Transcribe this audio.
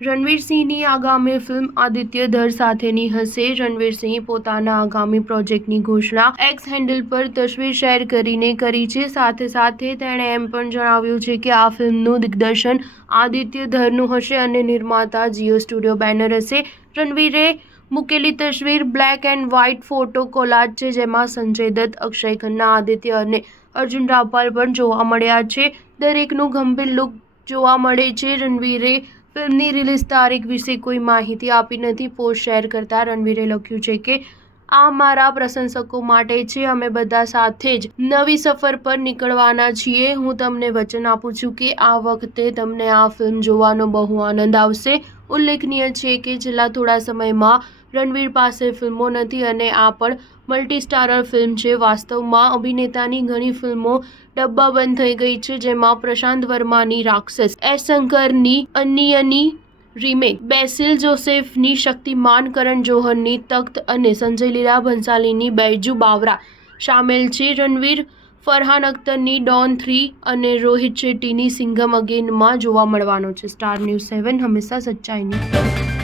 રણવીર સિંહની આગામી ફિલ્મ આદિત્ય ધર સાથેની હશે। રણવીર સિંહ પોતાના આગામી પ્રોજેક્ટની ઘોષણા એક્સ હેન્ડલ પર તસવીર શેર કરીને કરી છે। સાથે તેણે એમ પણ જણાવ્યું છે કે આ ફિલ્મનું દિગ્દર્શન આદિત્ય ધરનું હશે અને નિર્માતા જીઓ સ્ટુડિયો બેનર હશે। રણવીરે મૂકેલી તસવીર black and white photo collage છે, જેમાં સંજય દત્ત, અક્ષય ખન્ના, આદિત્ય અને અર્જુન રામપાલ પણ જોવા મળ્યા છે। દરેકનું ગંભીર લુક જોવા મળે છે। રણવીરે ફિલ્મની રિલીઝ તારીખ વિશે કોઈ માહિતી આપી નથી। પોસ્ટ શેર કરતા રણવીરે લખ્યું છે કે આ મારા પ્રશંસકો માટે છે। અમે બધા સાથે જ નવી સફર પર નીકળવાના છીએ। હું તમને વચન આપું છું કે આ વખતે તમને આ ફિલ્મ જોવાનો બહુ આનંદ આવશે। ઉલ્લેખનીય છે કે છેલ્લા થોડા સમયમાં રણવીર પાસે ફિલ્મો નથી અને આ પણ મલ્ટી સ્ટારર ફિલ્મ છે। વાસ્તવમાં અભિનેતાની ઘણી ફિલ્મો ડબ્બાબંધ થઈ ગઈ છે, જેમાં પ્રશાંત વર્માની રાક્ષસ, એસ શંકરની અન્નિયની રીમેક, બેસિલ જોસેફની શક્તિમાન, કરણ જોહરની તખ્ત અને સંજય લીલા ભંસાલીની બૈજુ બાવરા શામેલ છે। રણવીર ફરહાન અખ્તરની ડોન 3 અને રોહિત શેટ્ટીની સિંઘમ અગેનમાં જોવા મળવાનો છે। સ્ટાર ન્યૂઝ 7 હંમેશા સચ્ચાઈની